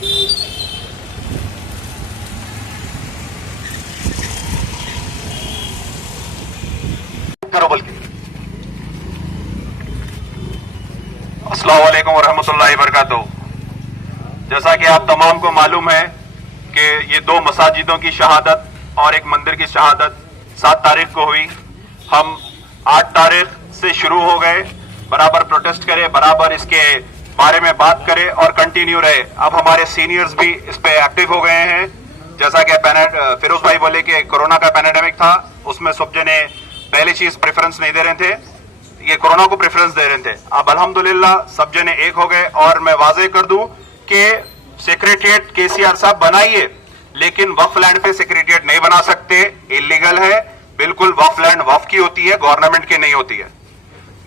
करो बोल के। अस्सलाम वालेकुम वरहमतुल्लाहि वबरकातुहू। जैसा कि आप तमाम को मालूम है कि ये दो मसाजिदों की शहादत और एक मंदिर की शहादत 7 तारीख को हुई। हम 8 तारीख से शुरू हो गए, बराबर प्रोटेस्ट करे, बराबर इसके बारे में बात करे और कंटिन्यू रहे। अब हमारे सीनियर्स भी इस पे एक्टिव हो गए हैं। जैसा कि फिरोज भाई बोले कि कोरोना का पैंडेमिक था, उसमें सब जने पहली चीज प्रेफरेंस नहीं दे रहे थे, ये कोरोना को प्रेफरेंस दे रहे थे। अब अल्हम्दुलिल्लाह सब जने एक हो गए। और मैं वाजे कर दूं कि सेक्रेटरिएट केसीआर साहब बनाइए, लेकिन वक्फ लैंड पे सेक्रेटरिएट नहीं बना सकते, इलीगल है। बिल्कुल वक्फ लैंड वक्फ की होती है, गवर्नमेंट की नहीं होती है।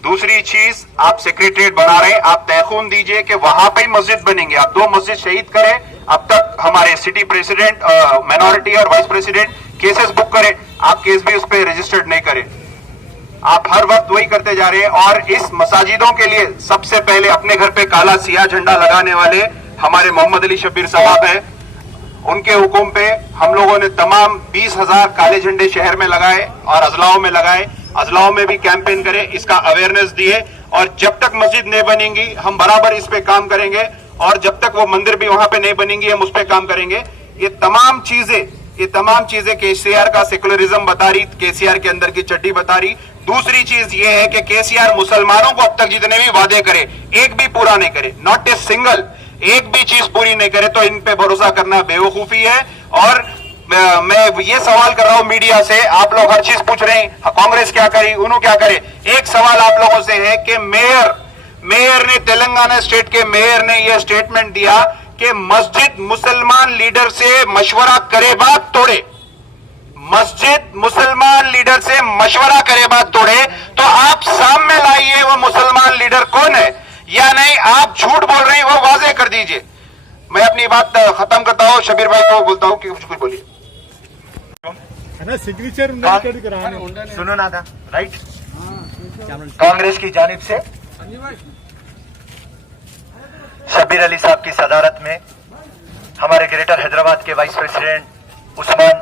दूसरी चीज, आप सेक्रेटरिएट बना रहे हैं, आप तयखून दीजिए कि वहां पे ही मस्जिद बनेंगे। आप 2 मस्जिद शहीद करें। अब तक हमारे सिटी प्रेसिडेंट, माइनॉरिटी और वाइस प्रेसिडेंट केसेस बुक करें, आप केस भी उस पर रजिस्टर्ड नहीं करें। आप हर वक्त वही करते जा रहे हैं। और इस मसाजिदों के लिए सबसे पहले अपने घर पे काला सियाह झंडा लगाने वाले हमारे मोहम्मद अली शब्बीर साहब हैं। उनके हुक्म पे हम लोगों ने तमाम 20,000 काले झंडे शहर में लगाए और अजलाओं में लगाए। अजलाओं में भी कैंपेन करें, इसका अवेयरनेस दिए। और जब तक मस्जिद नहीं बनेंगी हम बराबर इस पे काम करेंगे, और जब तक वो मंदिर भी वहां पे नहीं बनेंगी हम उस पे काम करेंगे। ये तमाम चीजें केसीआर का सेकुलरिज्म बता रही, केसीआर के अंदर की चड्डी बता रही। दूसरी चीज ये है कि केसीआर मुसलमानों को अब तक जितने भी वादे करे एक भी पूरा नहीं करे, नॉट ए सिंगल, एक भी चीज पूरी नहीं करे, तो इन पे भरोसा करना बेवकूफी है। और मैं ये सवाल कर रहा हूं मीडिया से, आप लोग हर चीज पूछ रहे हैं कांग्रेस क्या करी, उन्होंने क्या करे। एक सवाल आप लोगों से है कि मेयर ने, तेलंगाना स्टेट के मेयर ने यह स्टेटमेंट दिया कि मस्जिद मुसलमान लीडर से मशवरा करे बाद तोड़े। मस्जिद मुसलमान लीडर से मशवरा करे बाद तोड़े, तो आप सामने लाइए वो मुसलमान लीडर कौन है या नहीं। आप झूठ बोल रहे हैं, वो वाजे कर दीजिए। मैं अपनी बात खत्म करता हूं, शबीर भाई को बोलता हूं कि कुछ बोलिए। सिग्नेचर सुनो ना था, राइट। कांग्रेस की जानिब से शबीर अली साहब की सदारत में हमारे ग्रेटर हैदराबाद के वाइस प्रेसिडेंट उस्मान,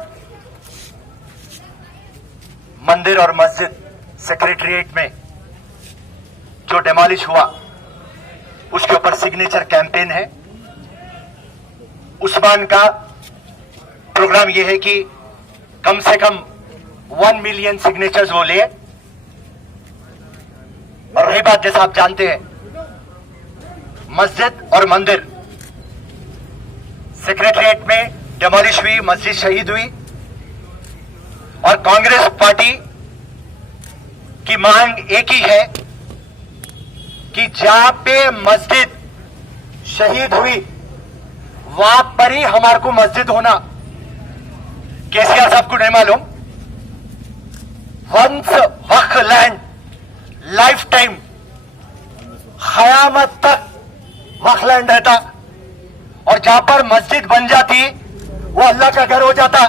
मंदिर और मस्जिद सेक्रेटरिएट में जो डेमोलिश हुआ उसके ऊपर सिग्नेचर कैंपेन है। उस्मान का प्रोग्राम यह है कि कम से कम 1 मिलियन सिग्नेचर्स वो ले। और रही बात, जैसा आप जानते हैं, मस्जिद और मंदिर सेक्रेटरिएट में डेमोलिश हुई, मस्जिद शहीद हुई, और कांग्रेस पार्टी की मांग एक ही है कि जहां पे मस्जिद शहीद हुई वहां पर ही हमारे को मस्जिद होना। केसीआर साहब को नहीं मालूम, वंस वक्फ लैंड लाइफ टाइम, कयामत तक वक्फ लैंड रहता, और जहां पर मस्जिद बन जाती वो अल्लाह का घर हो जाता।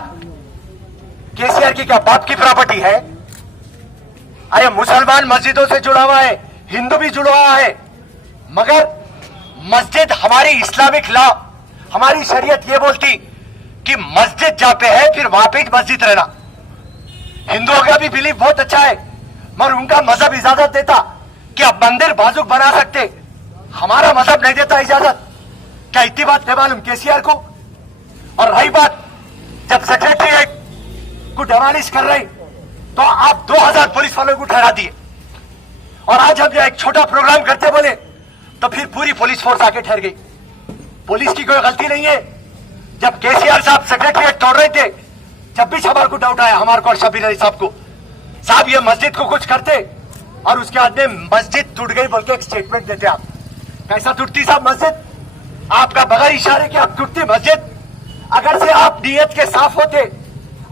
केसीआर की क्या बाप की प्रॉपर्टी है? अरे मुसलमान मस्जिदों से जुड़ा हुआ है, हिंदू भी जुड़ा हुआ है, मगर मस्जिद हमारी इस्लामिक लॉ, हमारी शरीयत ये बोलती कि मस्जिद जहां पे है फिर वहां पे ही मस्जिद रहना। हिंदुओं का भी बिलीफ बहुत अच्छा है, मगर उनका मजहब इजाजत देता कि आप मंदिर बाजुक बना सकते, हमारा मजहब नहीं देता इजाजत। क्या इतनी बात नहीं मालूम केसीआर को? और रही बात, जब सेक्रेटरिएट को डेमोलिश कर रहे तो आप 2000 पुलिस वालों को ठहरा दिए, और आज हम एक छोटा प्रोग्राम करते बोले तो फिर पूरी पुलिस फोर्स आके ठहर गई। पुलिस की कोई गलती नहीं है। जब केसीआर साहब सेक्रेटरिएट तोड़ रहे थे, जब भी हमारे को डाउट आया, हमारे को और शबीर अली साहब को, साहब ये मस्जिद को कुछ करते, और उसके बाद में मस्जिद टूट गई बोल के एक स्टेटमेंट देते। आप कैसा टूटती साहब मस्जिद? आपका बगैर इशारे के आप टूटती मस्जिद? अगर से आप नीयत के साफ होते,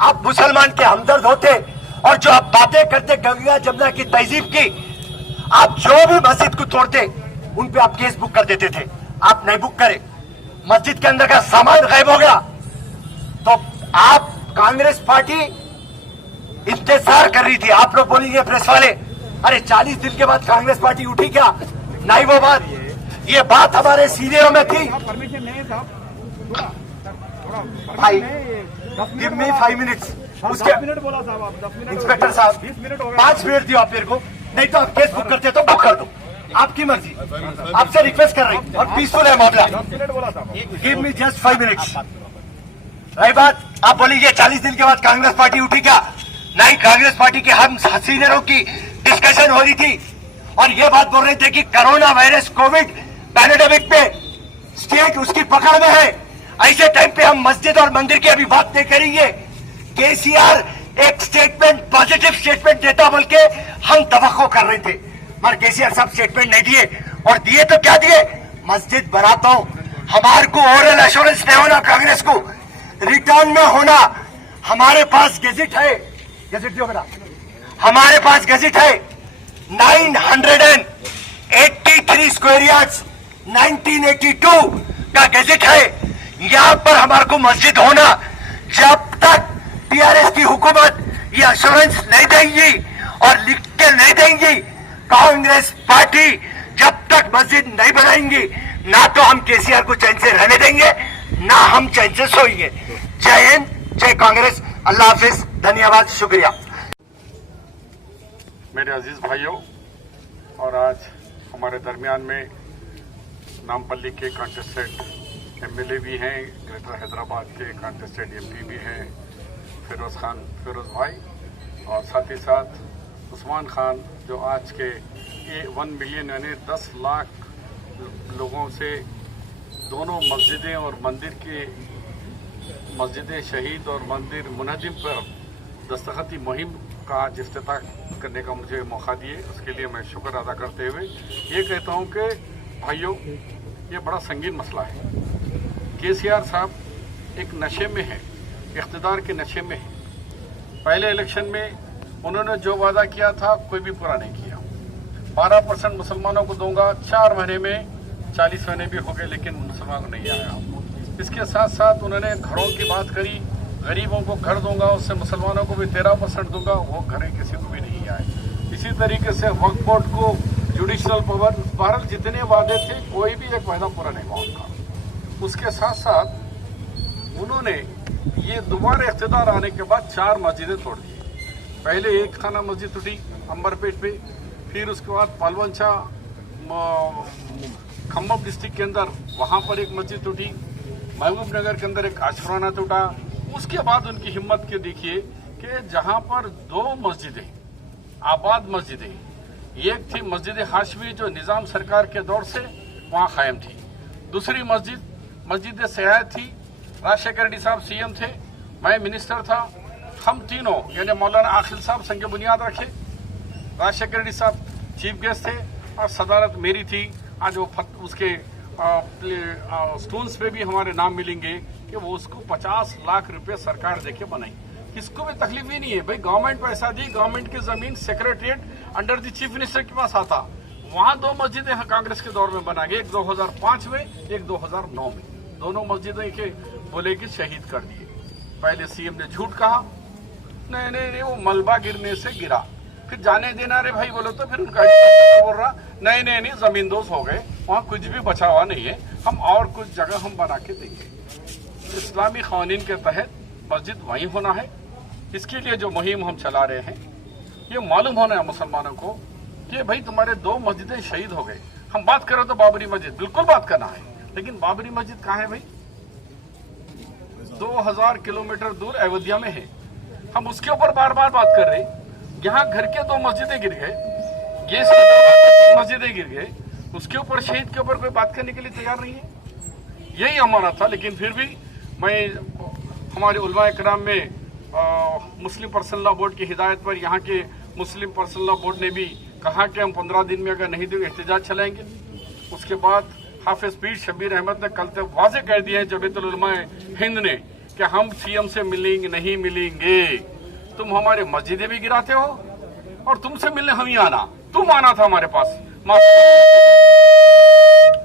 आप मुसलमान के हमदर्द होते, और जो आप बातें करते गंगा जमुना की तहजीब की, आप जो भी मस्जिद को तोड़ते उन पे आप केस बुक कर देते थे। आप नहीं बुक करे, मस्जिद के अंदर का सामान गायब हो गया, तो आप कांग्रेस पार्टी इंतजार कर रही थी। आप लोग बोलेंगे प्रेस वाले, अरे 40 दिन के बाद कांग्रेस पार्टी उठी क्या? नहीं, वो बात, ये बात हमारे सीनियरों में थी। परमिशन नहीं है साहब, भाई गिव मी 5 मिनट्स। उसके 10 मिनट बोला साहब, आप 10 मिनट इंस्पेक्टर साहब 20 मिनट हो गए। 5 मिनट दियो आप मेरे को, नहीं तो आप केस बुक करते तो बुक कर दो, आपकी मर्जी। आपसे रिक्वेस्ट कर रही हूँ और पीसफुल है मामला। 10 मिनट बोला साहब। Give me just 5 minutes. रही बात, आप बोलिए 40 दिन के बाद कांग्रेस पार्टी उठी क्या? नहीं, कांग्रेस पार्टी के हम सीनियरों की डिस्कशन हो रही थी और ये बात बोल रहे थे कि कोरोना वायरस कोविड पैंडेमिक पे स्टेट उसकी पकड़ में है। ऐसे टाइम पे हम मस्जिद और मंदिर की अभी बात नहीं करेंगे। केसीआर एक स्टेटमेंट, पॉजिटिव स्टेटमेंट देता बोल के हम तवक्को कर रहे थे, मगर केसीआर साहब स्टेटमेंट नहीं दिए, और दिए तो क्या दिए? मस्जिद बनाता हूं, हमारे को ओरल एश्योरेंस नहीं होना, कांग्रेस को रिटर्न में होना। हमारे पास गेजेट है, गेजेट दियो बेटा, हमारे पास गेजेट है 983 स्क्वायर यार्ड्स 1982 का गेजेट है। यहां पर हमारे को मस्जिद होना, जब तक टीआरएस की हुकूमत ये एश्योरेंस नहीं देंगी और लिख के नहीं देंगी, कांग्रेस पार्टी जब तक मस्जिद नहीं बनाएंगी, ना तो हम केसीआर को चैन से रहने देंगे, ना हम चैन से सोएंगे। जय हिंद, जय कांग्रेस, अल्लाह हाफिज, धन्यवाद, शुक्रिया। मेरे अजीज भाइयों, और आज हमारे दरमियान में नामपल्ली के कॉन्टेस्टेड एमएलए भी हैं, ग्रेटर हैदराबाद के कॉन्टेस्टेड एमपी भी हैं, फिरोज भाई, और साथ ही साथ उस्मान खान, जो आज के 1 मिलियन यानी 10 लाख लोगों से दोनों मस्जिदें और मंदिर के मस्जिद शहीद और मंदिर मुनहजिम पर दस्तखती मुहिम का आज इफ्तिताह करने का मुझे मौका दिए, उसके लिए मैं शुक्र अदा करते हुए ये कहता हूँ कि भाइयों, ये बड़ा संगीन मसला है। केसीआर साहब एक नशे में है, इख्तिदार के नशे में है। पहले इलेक्शन में उन्होंने जो वादा किया था कोई भी पूरा नहीं किया। 12% मुसलमानों को दूंगा, 4 महीने में 40 महीने भी हो गए, लेकिन मुसलमान नहीं आया। इसके साथ साथ उन्होंने घरों की बात करी, गरीबों को घर दूंगा, उससे मुसलमानों को भी 13% दूंगा, वो घरें किसी को भी नहीं आए। इसी तरीके से वक्फ बोर्ड को जुडिशल पावर, बहरहाल जितने वादे थे कोई भी एक वादा पूरा नहीं हुआ उनका। उसके साथ साथ उन्होंने ये दोबारा इख्तिदार आने के बाद 4 मस्जिदें तोड़ दी। पहले एक खाना मस्जिद टूटी अंबरपेट पे, फिर उसके बाद पालवंचा खम्मम डिस्ट्रिक्ट के अंदर वहां पर एक मस्जिद टूटी, महबूब नगर के अंदर एक आशराना टूटा। उसके बाद उनकी हिम्मत के देखिए कि जहां पर 2 मस्जिदें, आबाद मस्जिदें, एक थी मस्जिद हाशमी जो निजाम सरकार के दौर से वहां कायम थी, दूसरी मस्जिद सयाद थी, राजशेखर रेड्डी साहब सीएम थे, मैं मिनिस्टर था, हम तीनों यानी मौलाना आखिल साहब संग बुनियाद रखे, राजशेखर रेड्डी साहब चीफ गेस्ट थे और सदारत मेरी थी। आज वो उसके स्टोन्स पे भी हमारे नाम मिलेंगे कि वो उसको 50 लाख रुपए सरकार देके बनाई। किसको भी तकलीफ ही नहीं है भाई, गवर्नमेंट पैसा दी, गवर्नमेंट की जमीन secretariat under the chief minister के पास आता। वहां 2 मस्जिदें कांग्रेस के दौर में बना गई, एक 2005 में, एक 2009 में। दोनों मस्जिदें के बोले कि शहीद कर दिए। पहले सीएम ने झूठ कहा, नहीं वो मलबा गिरने से गिरा, फिर जाने देना रे भाई बोलो तो फिर उनका बोल रहा नहीं जमींदोज हो गए, वहां कुछ भी बचा हुआ नहीं है, हम और कुछ जगह हम बना के देंगे। इस्लामी कानून के तहत मस्जिद वहीं होना है। इसके लिए जो मुहिम हम चला रहे हैं, ये मालूम होना है मुसलमानों को कि भाई तुम्हारे 2 मस्जिदें शहीद हो गए। हम बात करें तो बाबरी मस्जिद बिल्कुल बात करना है, लेकिन बाबरी मस्जिद कहाँ है भाई? 2000 किलोमीटर दूर अयोध्या में है। हम उसके ऊपर बार बार बात कर रहे, यहाँ घर के 2 मस्जिदें गिर गए, ये 3 मस्जिदें गिर गए, उसके ऊपर शहीद के ऊपर कोई बात करने के लिए तैयार नहीं है। यही हमारा था, लेकिन फिर भी मैं हमारे उलमा कराम में मुस्लिम पर्सनल लॉ बोर्ड की हिदायत पर यहाँ के मुस्लिम पर्सनल लॉ बोर्ड ने भी कहा कि हम 15 दिन में अगर नहीं देंगे एहतजाज चलाएंगे। उसके बाद हाफिज पीर शबीर अहमद ने कल तक वाजे कह दिए हैं जमीयतुल उलमा हिंद ने कि हम सीएम से मिलेंगे नहीं मिलेंगे, तुम हमारे मस्जिदें भी गिराते हो और तुमसे मिलने हम ही आना, तुम आना था हमारे पास,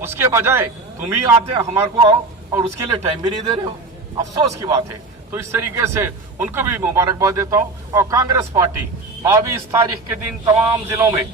उसके बजाय तुम ही आते हमारे को आओ और उसके लिए टाइम भी नहीं दे रहे हो। अफसोस की बात है। तो इस तरीके से उनको भी मुबारकबाद देता हूं। और कांग्रेस पार्टी 22 तारीख के दिन तमाम जिलों में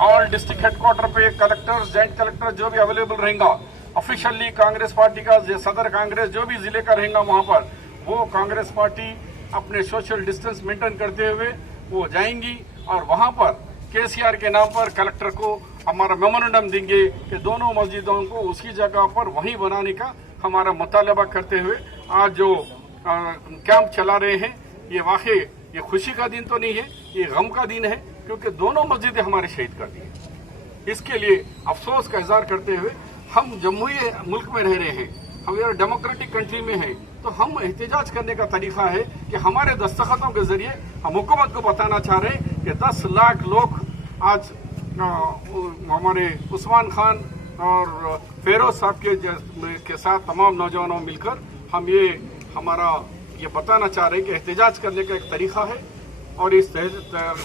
ऑल डिस्ट्रिक्ट हेडक्वार्टर पे कलेक्टर, जॉइंट कलेक्टर जो भी अवेलेबल रहेगा, ऑफिशियली कांग्रेस पार्टी का सदर कांग्रेस जो भी जिले का रहेगा वहां पर वो कांग्रेस पार्टी अपने सोशल डिस्टेंस मेंटेन करते हुए वो जाएंगी और वहां पर केसीआर के नाम पर कलेक्टर को हमारा मेमोरेंडम देंगे कि दोनों मस्जिदों को उसी जगह पर वहीं बनाने का हमारा मुतालबा करते हुए आज जो कैंप चला रहे हैं ये वाकई ये खुशी का दिन तो नहीं है, ये गम का दिन है क्योंकि दोनों मस्जिदें हमारे शहीद कर दी हैं। इसके लिए अफसोस का इजहार करते हुए हम जमहूरी मुल्क में रह रहे हैं, हम यार डेमोक्रेटिक कंट्री में हैं, तो हम एहतजाज करने का तरीका है कि हमारे दस्तखतों के जरिए हम हुकूमत को बताना चाह रहे हैं कि 10 लाख लोग आज हमारे उस्मान खान और फेरोज साहब के साथ तमाम नौजवानों मिलकर हम ये बताना चाह रहे हैं कि एहतजाज करने का एक तरीका है और इस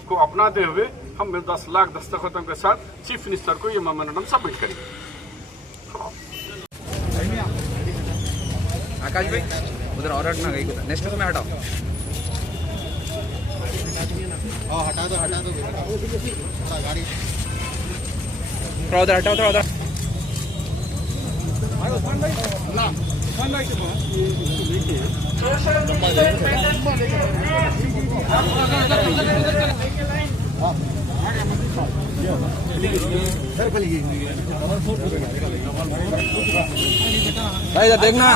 को अपनाते हुए हम 10 लाख दस्तखतों के साथ चीफ मिनिस्टर को ये मेमोरेंडम सबमिट करेंगे। आकाश भाई उधर और हटना गई नेक्स्ट में हटाओ। हटा दो गाड़ी थोड़ा उधर हटाओ, थोड़ा उधर। भाई इधर देखना।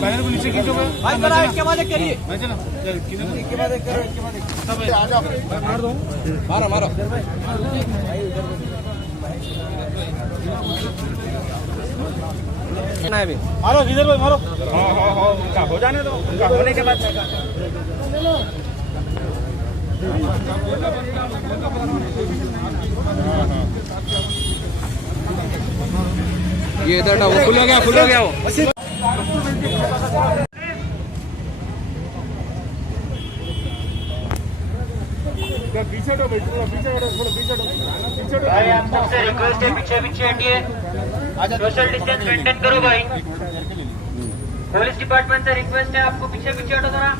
बैनर को नीचे खींचो भाई, जरा इसके बाद एक करिए। इसके बाद एक करो, इसके बाद एक सब आ जाओ, मार दो, मारो मारो। है अभी मारो इधर भाई मारो। हाँ उनका हो जाने दो, उनका होने के बाद ये इधर वो खुल गया वो। पीछे हटो भाई, थोड़ा पीछे हटो, थोड़ा पीछे हटो। भाई आप सबसे रिक्वेस्ट है पीछे हटिए, सोशल डिस्टेंस मेंटेन करो भाई। पुलिस डिपार्टमेंट से रिक्वेस्ट है आपको पीछे हटो जरा।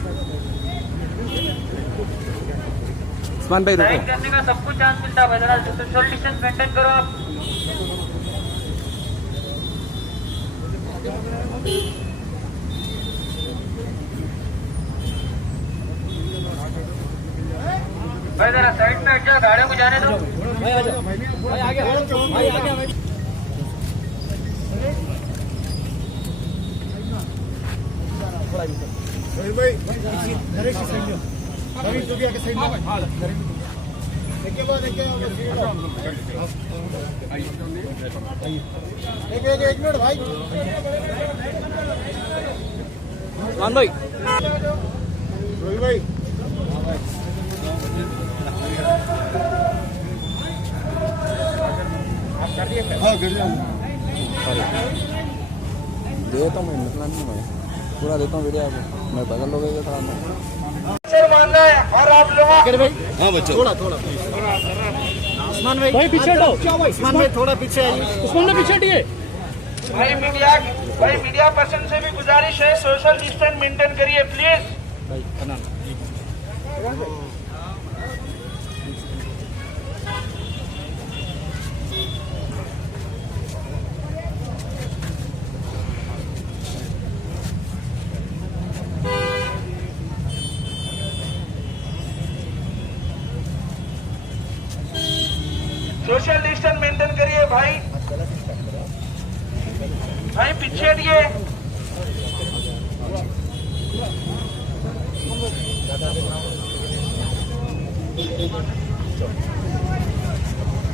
उस्मान भाई साइन रुको। करने का सबको चांस मिलता है, जरा सोशल डिस्टेंस मेंटेन करो आप। भाई जरा साइड में हट जाओ, गाड़ियों को जाने दो। भाई आगे भाई। एक मिनट भाई, उस्मान भाई रोहित भाई आप कर दिए क्या? हाँ कर दिया। देता हूँ मैं, निकला नहीं मैं पूरा देता हूँ वीडियो आपको। मैं बगल लोगों के साथ सर मानना है और आप लोग भाई हाँ बच्चों थोड़ा उस्मान भाई पीछे हटो। उस्मान भाई थोड़ा पीछे आइए। उस्मान भाई पीछे हटिए। भाई मीडिया पर्सन से भी गुजारिश है, सोशल डिस्टेंस मेंटेन करिए प्लीज। सोशल डिस्टेंस मेंटेन करिए भाई। भाई पीछे हटिए।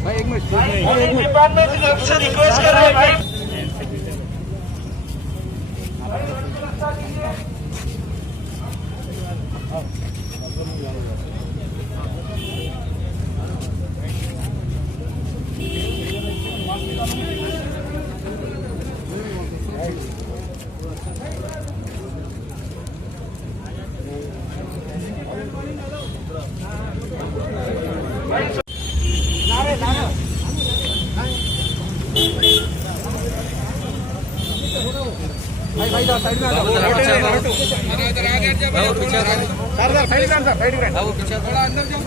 भाई एक मिनट। पुलिस डिपार्टमेंट की तरफ से रिक्वेस्ट कर रहे हैं भाई। भाई साइड में आ जाओ। इधर आ गया भाई पीछे साइड वो पीछे थोड़ा अंदर जाओ।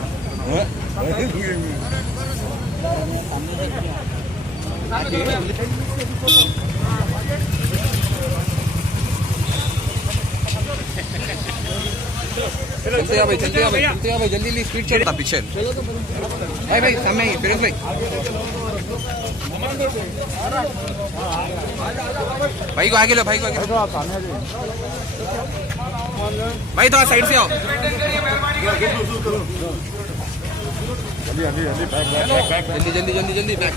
चलते भाई चलते भाई जल्दी स्पीड चलता पीछे भाई भाई सामने ही फिरोज भाई को आगे लो भाई थोड़ा साइड से आओ जल्दी बैक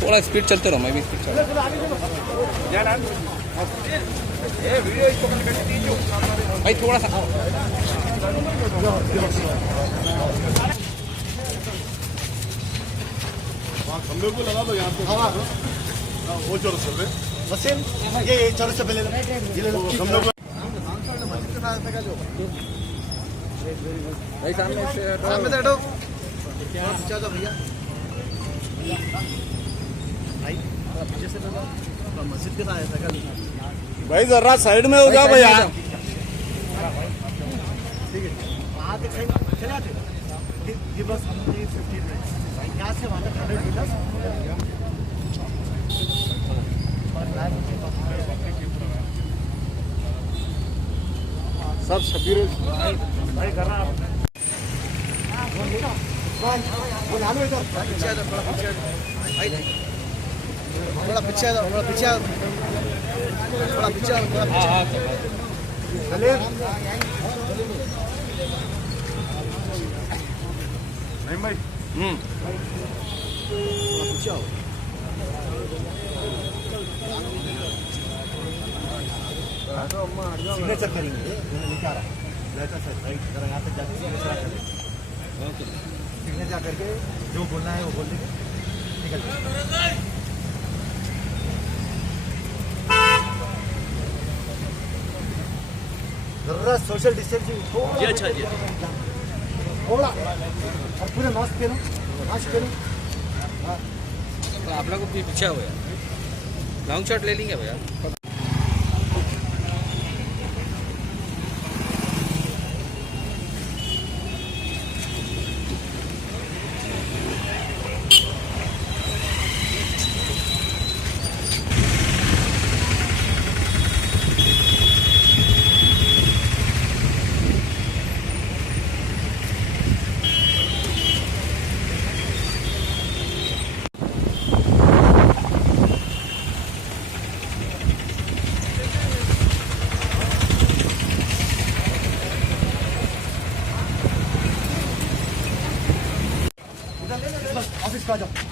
थोड़ा स्पीड चलते रहो मैं भी स्पीड चल भाई थोड़ा सा खंबे को लगा दो यहाँ पे वो चलो चल रहे वसीम ये चलो से पहले खंबे को भाई सामने से हटो चलो भैया भाई पीछे से मस्जिद के साथ ऐसा भाई जरा साइड में हो जाओ भैया ठीक है वहाँ तक चले आते गिव अस 15 मिनट्स यहाँ से वहाँ तक 100 मीटर्स सब शबीर भाई कर रहा थोड़ा पीछे नहीं भाई सिग्नेचर करेंगे लिखा रहा है जैसा सर राइट जरा यहाँ तक जाके सिग्नेचर करके जो बोलना है वो बोल देंगे निकल जरा सोशल डिस्टेंसिंग अच्छा जी थोड़ा और पूरे मास्क पहनो आप लोग को पीछे हो यार लॉन्ग शॉट ले लेंगे भैया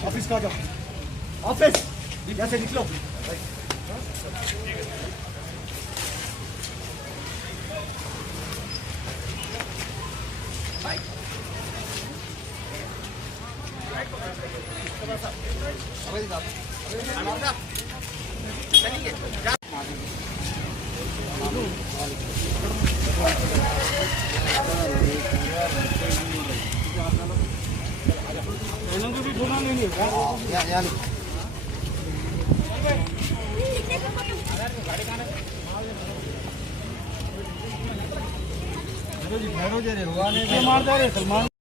ऑफिस का जाओ ऑफिस यहाँ से निकलो मारता है सलमान